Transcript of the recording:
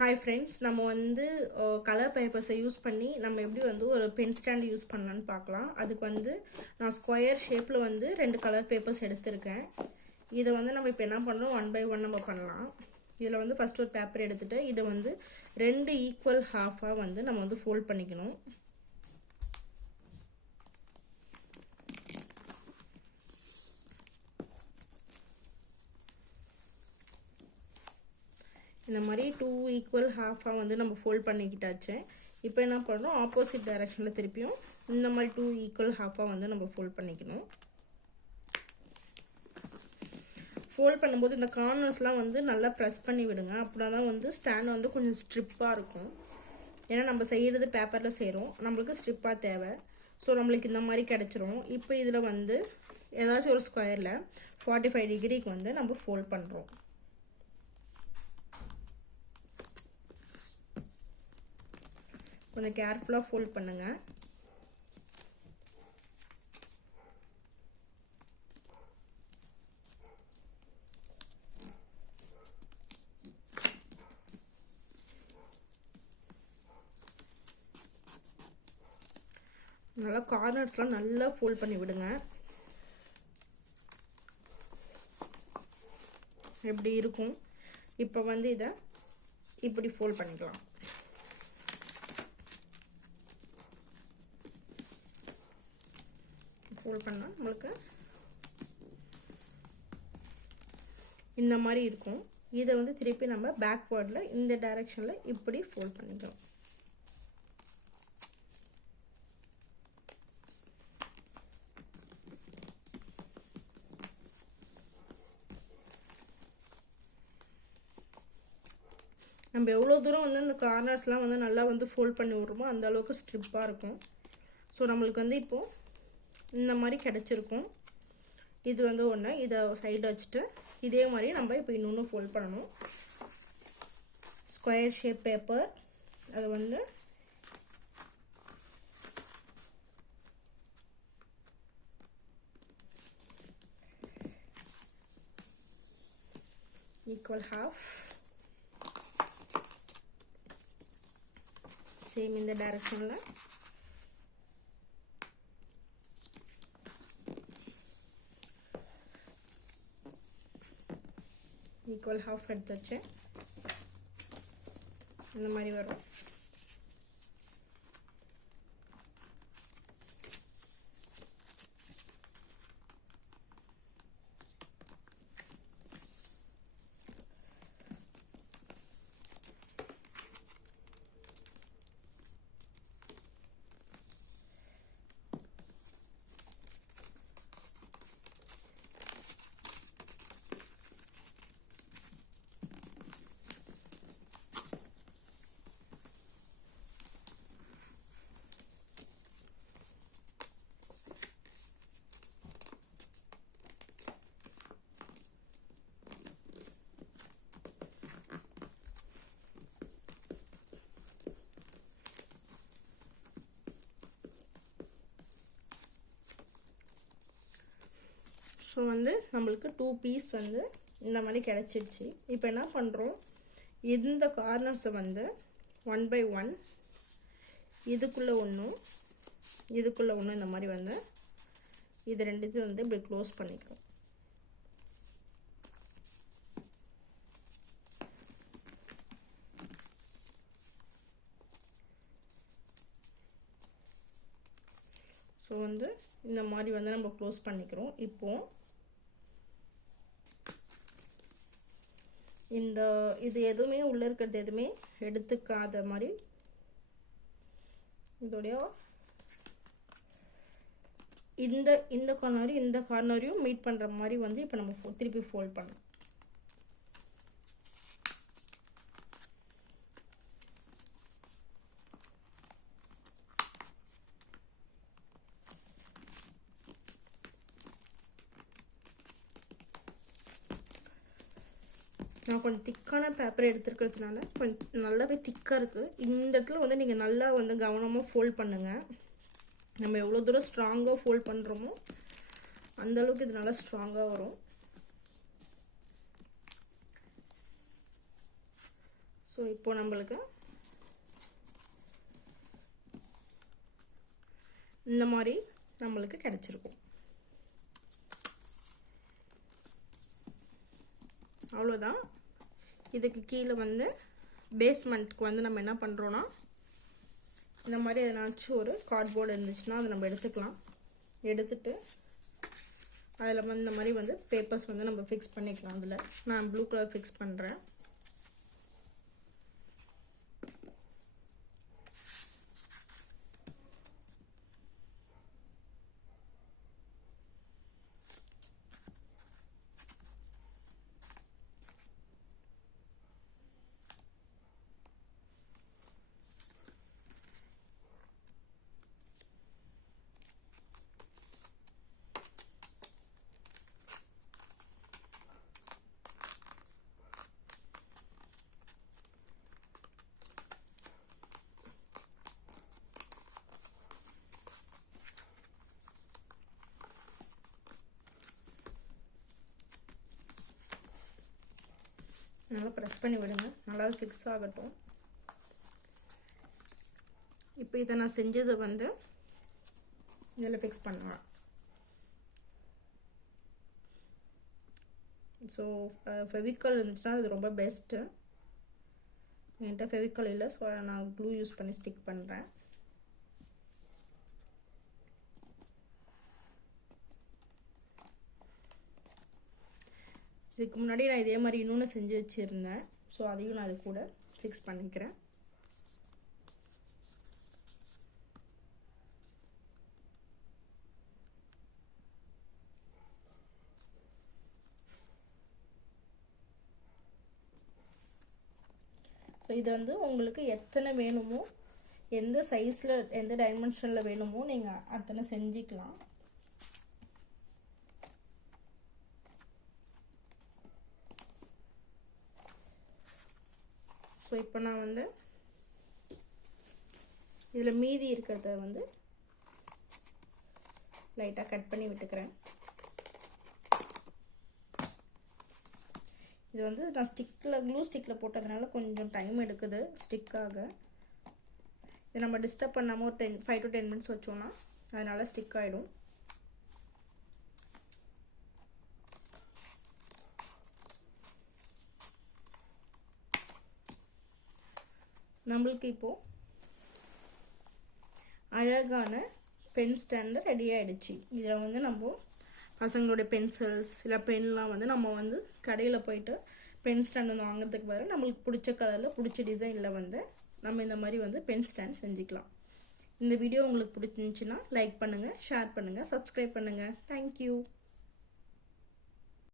Hi friends, நம்ம வந்து colour பேப்பர்ஸை use பண்ணி நம்ம எப்படி வந்து ஒரு பென் ஸ்டாண்ட் யூஸ் பண்ணலான்னு பார்க்கலாம். அதுக்கு வந்து நான் ஸ்கொயர் ஷேப்பில் வந்து 2 கலர் பேப்பர்ஸ் எடுத்திருக்கேன். இதை வந்து நம்ம இப்போ என்ன பண்ணுறோம், 1 by 1 நம்ம பண்ணலாம். இதில் வந்து ஃபஸ்ட் ஒரு பேப்பர் எடுத்துகிட்டு இதை வந்து 2 ஈக்குவல் ஹாஃபாக வந்து நம்ம வந்து ஃபோல்ட் பண்ணிக்கணும். இந்த மாதிரி 2 ஈக்குவல் ஹாஃபாக வந்து நம்ம ஃபோல்ட் பண்ணிக்கிட்டாச்சு. இப்போ என்ன பண்ணுறோம், ஆப்போசிட் டைரெக்ஷனில் திருப்பியும் இந்த மாதிரி 2 ஈக்குவல் ஹாஃபாக வந்து நம்ம ஃபோல்ட் பண்ணிக்கணும். ஃபோல்ட் பண்ணும்போது இந்த கார்னர்ஸ்லாம் வந்து நல்லா ப்ரெஸ் பண்ணி விடுங்க. அப்படின்னா தான் வந்து ஸ்டாண்ட் வந்து கொஞ்சம் ஸ்ட்ரிப்பாக இருக்கும். ஏன்னா நம்ம செய்கிறது பேப்பரில் செய்கிறோம், நம்மளுக்கு ஸ்ட்ரிப்பாக தேவை. ஸோ நம்மளுக்கு இந்த மாதிரி கிடச்சிரும். இப்போ இதில் வந்து ஏதாச்சும் ஒரு ஸ்கொயரில் 45 டிகிரிக்கு வந்து நம்ம ஃபோல்ட் பண்ணுறோம். கொஞ்சம் கேர்ஃபுல்லாக ஃபோல்ட் பண்ணுங்க. நல்லா கார்னர்ஸ்லாம் நல்லா ஃபோல்ட் பண்ணி விடுங்க. எப்படி இருக்கும். இப்போ வந்து இதை இப்படி ஃபோல்ட் பண்ணிக்கலாம். ஃபோல்ட் பண்ணால் நம்மளுக்கு இந்த மாதிரி இருக்கும். இதை வந்து திருப்பி நம்ம பேக்வேர்டில் இந்த டைரெக்ஷனில் இப்படி ஃபோல்ட் பண்ணிக்கலாம். நம்ம எவ்வளோ தூரம் வந்து இந்த கார்னர்ஸ்லாம் வந்து நல்லா வந்து ஃபோல்ட் பண்ணி விட்றோமோ அந்த அளவுக்கு ஸ்ட்ரிப்பாக இருக்கும். ஸோ நம்மளுக்கு வந்து இப்போது இந்த மாதிரி கிடச்சிருக்கும். இது வந்து ஒன்று, இதை சைடு வச்சுட்டு இதே மாதிரி நம்ம இப்போ இன்னொன்று ஃபோல்ட் பண்ணணும். ஸ்கொயர் ஷேப் பேப்பர் அது வந்து ஈக்குவல் ஹாஃப், சேம் இந்த டைரக்ஷனில் ஈக்குவல் ஹாஃப் எடுத்து வச்சு இந்த மாதிரி வரும். ஸோ வந்து நம்மளுக்கு 2 பீஸ் வந்து இந்த மாதிரி கிடச்சிடுச்சு. இப்போ என்ன பண்ணுறோம், இந்த கார்னர்ஸை வந்து 1 by 1 இதுக்குள்ளே ஒன்றும் இதுக்குள்ளே ஒன்றும் இந்த மாதிரி வந்து இது ரெண்டுத்தையும் வந்து இப்படி க்ளோஸ் பண்ணிக்கிறோம். ஸோ வந்து இந்த மாதிரி வந்து நம்ம க்ளோஸ் பண்ணிக்கிறோம். இப்போது இது எதுவுமே உள்ளே இருக்கிறது எதுவுமே எடுத்துக்காத மாதிரி இதோடைய இந்த கார்னரையும் இந்த கார்னரையும் மீட் பண்ணுற மாதிரி வந்து இப்போ நம்ம திருப்பி ஃபோல்ட் பண்ணணும். நான் கொஞ்சம் திக்கான பேப்பர் எடுத்துருக்கிறதுனால கொஞ்சம் நல்லாவே திக்காக இருக்குது. இந்த இடத்துல வந்து நீங்கள் நல்லா வந்து கவனமாக ஃபோல்ட் பண்ணுங்கள். நம்ம எவ்வளோ தூரம் ஸ்ட்ராங்காக ஃபோல்ட் பண்ணுறோமோ அந்தளவுக்கு இது நல்லா ஸ்ட்ராங்காக வரும். ஸோ ஸோ இப்போ நம்மளுக்கு இந்த மாதிரி நம்மளுக்கு கிடைச்சிருக்கும். அவ்வளோதான். இதுக்கு கீழே வந்து பேஸ்மெண்ட்க்கு வந்து நம்ம என்ன பண்ணுறோன்னா, இந்த மாதிரி எதனாச்சும் ஒரு கார்ட்போர்டு இருந்துச்சுன்னா அதை நம்ம எடுத்துக்கலாம். எடுத்துட்டு அதில் வந்து இந்த மாதிரி வந்து பேப்பர்ஸ் வந்து நம்ம ஃபிக்ஸ் பண்ணிக்கலாம். அதில் நான் ப்ளூ கலர் ஃபிக்ஸ் பண்ணுறேன். நல்லா ப்ரெஸ் பண்ணி விடுங்க, நல்லா ஃபிக்ஸ் ஆகட்டும். இப்போ இதை நான் செஞ்சதை வந்து இதில் ஃபிக்ஸ் பண்ணுவேன். ஸோ ஃபெவிகால் இருந்துச்சுன்னா அது ரொம்ப பெஸ்ட்டு. என்கிட்ட ஃபெவிகால் இல்லை, ஸோ நான் க்ளூ யூஸ் பண்ணி ஸ்டிக் பண்ணுறேன். இதுக்கு முன்னாடி நான் இதே மாதிரி இன்னொன்று செஞ்சு வச்சுருந்தேன். ஸோ அதையும் நான் அது கூட ஃபிக்ஸ் பண்ணிக்கிறேன். ஸோ இது வந்து உங்களுக்கு எத்தனை வேணுமோ, எந்த சைஸில் எந்த டைமென்ஷனில் வேணுமோ நீங்கள் அத்தனை செஞ்சுக்கலாம். ஸோ இப்போ நான் வந்து இதில் மீதி இருக்கிறத வந்து லைட்டாக கட் பண்ணி விட்டுக்கிறேன். இது வந்து நான் க்ளூ ஸ்டிக்கில் போட்டதுனால கொஞ்சம் டைம் எடுக்குது ஸ்டிக்காக. இதை நம்ம டிஸ்டர்ப் பண்ணாமல் ஒரு 5 to 10 minutes வச்சோன்னா அதனால் ஸ்டிக் ஆகிடும். நம்மளுக்கு இப்போது அழகான பென் ஸ்டாண்டு ரெடி ஆகிடுச்சு. இதில் வந்து நம்ம பசங்களோட பென்சில்ஸ் இல்லை பென்லாம் வந்து நம்ம வந்து கடையில் போயிட்டு பென் ஸ்டாண்ட் வந்து வாங்குறதுக்கு பதிலாக நம்மளுக்கு பிடிச்ச கலரில் பிடிச்ச டிசைனில் வந்து நம்ம இந்த மாதிரி வந்து பென் ஸ்டாண்ட் செஞ்சுக்கலாம். இந்த வீடியோ உங்களுக்கு பிடிச்சிருந்துச்சுன்னா லைக் பண்ணுங்கள், ஷேர் பண்ணுங்கள், சப்ஸ்கிரைப் பண்ணுங்கள். தேங்க்யூ.